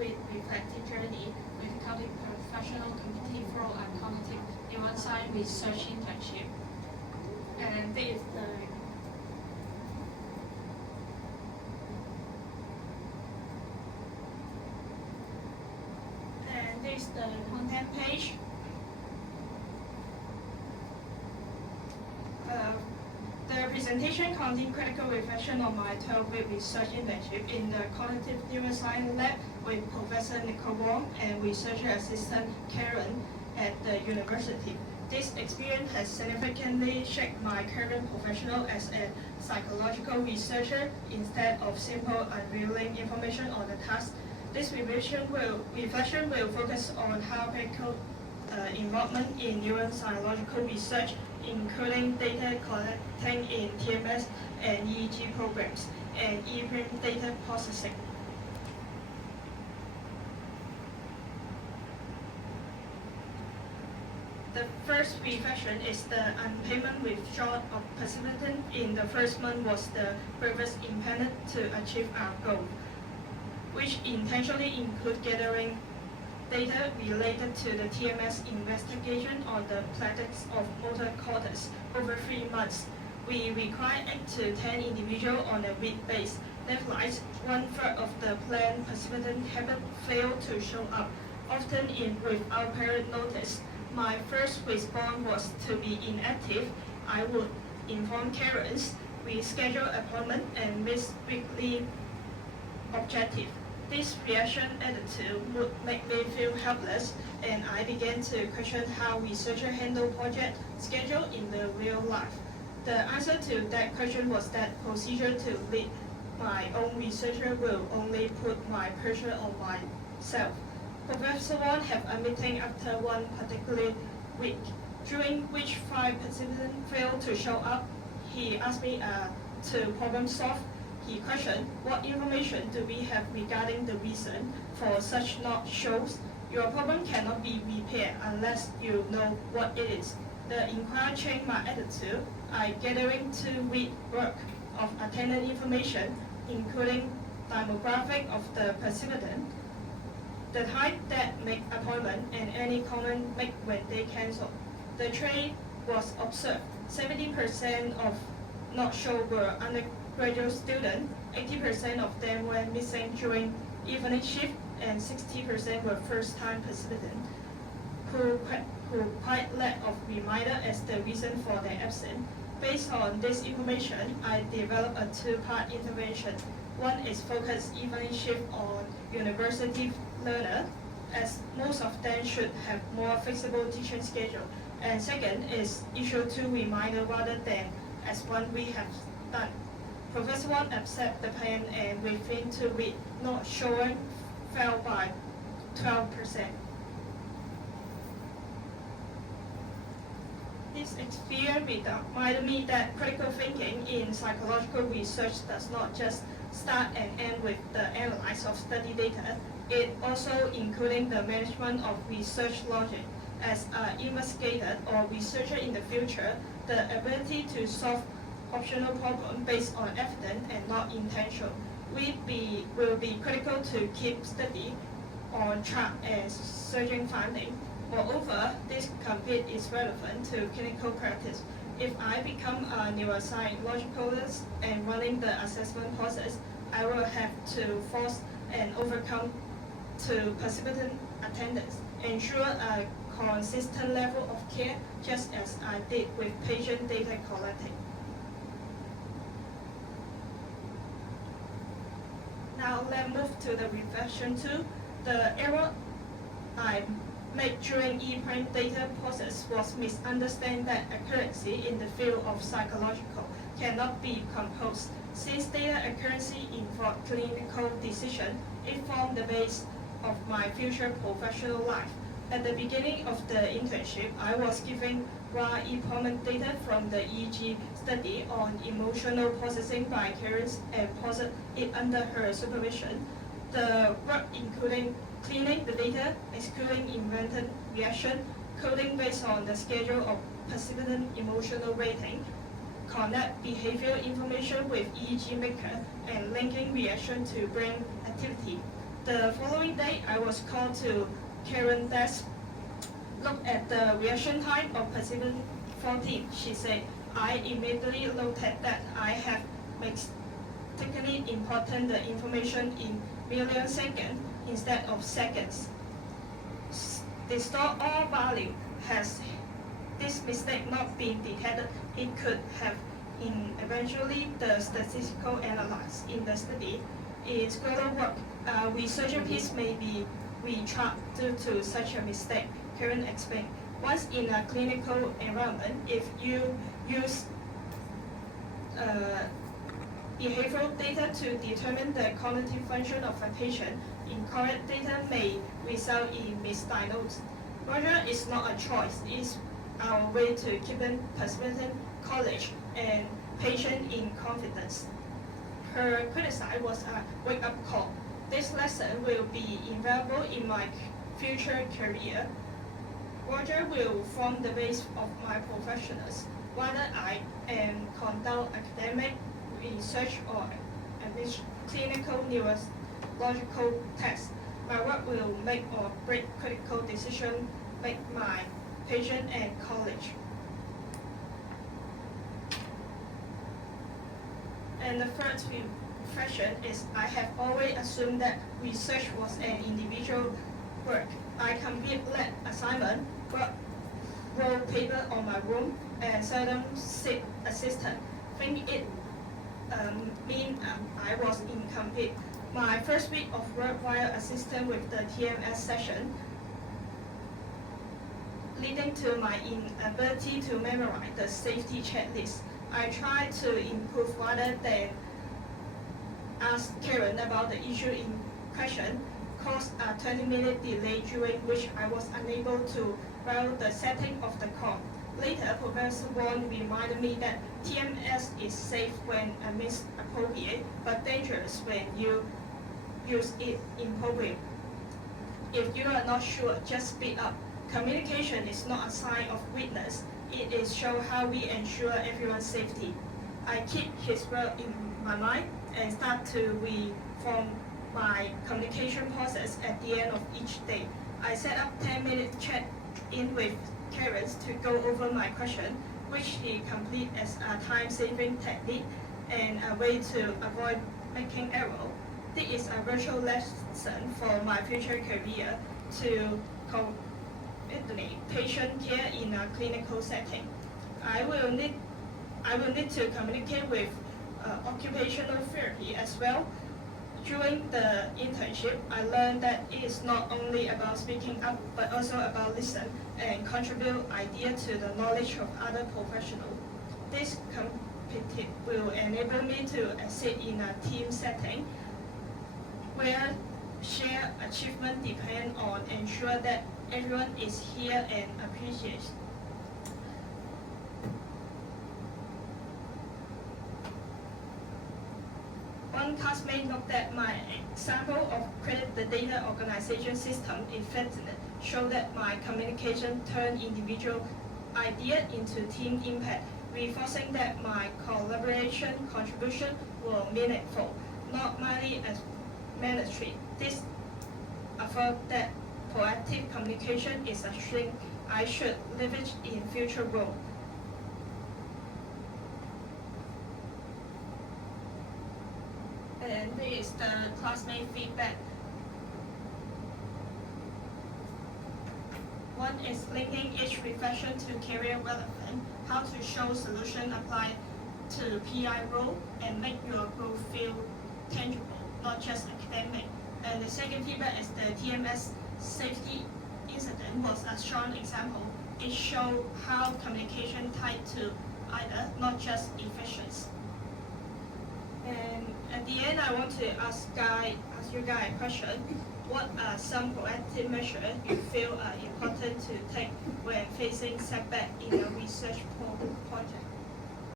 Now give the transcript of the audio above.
with reflective journey with cognitive professional cognitive role and cognitive neuroscience research internship. And this is the content page. The presentation contains critical reflection on my 12-week research internship in the Cognitive Neuroscience Lab with Professor Nicole Wong and researcher assistant Karen at the university. This experience has significantly shaped my current professional as a psychological researcher instead of simple unveiling information on the task. This reflection will focus on how practical involvement in neuropsychological research, including data collecting in TMS and EEG programs, and even data processing. The first reflection is the unpayment withdrawal of participants in the first month was the previous impediment to achieve our goal, which intentionally include gathering data related to the TMS investigation on the plastics of motor cortex over 3 months. We require 8 to 10 individuals on a week basis. Nevertheless, 1/3 of the planned participants have failed to show up, often without prior notice. My first response was to be inactive. I would inform Karens, reschedule appointment, and miss weekly objective. This reaction attitude would make me feel helpless, and I began to question how researchers handle project schedule in the real life. The answer to that question was that procedure to lead my own researcher will only put my pressure on myself. Professor Wong had a meeting after one particular week, during which 5 participants failed to show up. He asked me to problem solve. He questioned, what information do we have regarding the reason for such not shows? Your problem cannot be repaired unless you know what it is. The inquiry changed my attitude. I gathering 2-week work of attendant information, including demographic of the participant, the type that make appointment, and any comment made when they cancel. The trend was observed. 70% of not show were undergraduate students, 80% of them were missing during evening shift, and 60% were first-time participants who quite lack of reminder as the reason for their absence. Based on this information, I developed a 2-part intervention. One is focused evening shift on university learner, as most of them should have more flexible teaching schedule. And second is issue 2 reminder rather than as one we have done. Professor Wong accepted the plan, and within 2 weeks, not showing fell by 12%. This experience reminded me that critical thinking in psychological research does not just start and end with the analysis of study data. It also including the management of research logic. As an investigator or researcher in the future, the ability to solve optional problems based on evidence and not intention will be critical to keep study on track and searching finding. Moreover, this compete is relevant to clinical practice. If I become a neuropsychologist and running the assessment process, I will have to force and overcome to participant attendance, ensure a consistent level of care, just as I did with patient data collecting. Now let's move to the reflection 2. The error I made during e-print data process was misunderstanding that accuracy in the field of psychological cannot be composed. Since data accuracy involved clinical decision, it formed the base of my future professional life. At the beginning of the internship, I was given raw e-employment data from the EEG study on emotional processing by Karen and processed it under her supervision. The work including cleaning the data, excluding invented reaction, coding based on the schedule of participant emotional rating, connect behavioral information with EEG maker, and linking reaction to brain activity. The following day, I was called to Karen desk. Look at the reaction time of participant 14, she said. I immediately noted that I have mistakenly imported the information in milliseconds instead of seconds. The store all value has this mistake not been detected, it could have in eventually the statistical analysis in the study. Its global work, researcher piece may be retracked due to such a mistake, Karen explained. Once in a clinical environment, if you use behavioral data to determine the cognitive function of a patient, incorrect data may result in misdiagnosis. Roger is not a choice, it's our way to keep participant, college, and patient in confidence. Her criticism was a wake-up call. This lesson will be invaluable in my future career. Roger will form the base of my professionals, whether I am conduct academic research or clinical neurological tests. My work will make or break critical decisions, make my patient and college. And the third reflection is I have always assumed that research was an individual work. I complete lab assignment, wrote paper on my room, and seldom seek assistant. Think it mean I was incomplete. My first week of work while assistant with the TMS session, leading to my inability to memorize the safety checklist. I tried to improve rather than ask Karen about the issue in question, caused a 20-minute delay during which I was unable to follow the setting of the call. Later, Professor Wong reminded me that TMS is safe when appropriate, but dangerous when you use it inappropriately. If you are not sure, just speak up. Communication is not a sign of weakness. It is show how we ensure everyone's safety. I keep his word in my mind and start to reform my communication process at the end of each day. I set up 10-minute check-in with Karen to go over my question, which he complete as a time-saving technique and a way to avoid making error. This is a virtual lesson for my future career to coordinate patient care in a clinical setting. I will need to communicate with occupational therapy as well. During the internship, I learned that it is not only about speaking up, but also about listen and contribute ideas to the knowledge of other professionals. This competition will enable me to assist in a team setting where shared achievement depend on ensure that everyone is here and appreciated. One classmate looked at my example of create the data organization system effectiveness, showed that my communication turned individual idea into team impact, reinforcing that my collaboration contribution were meaningful, not merely as mandatory. This affirmed that proactive communication is a strength I should leverage in future role. And this is the classmate feedback. One is linking each reflection to career relevant, how to show solution applied to PI role and make your growth feel tangible, not just academic. And the second feedback is the TMS safety incident was a strong example. It showed how communication tied to either, not just efficiency. And at the end, I want to ask you guys a question. What are some proactive measures you feel are important to take when facing setback in a research project?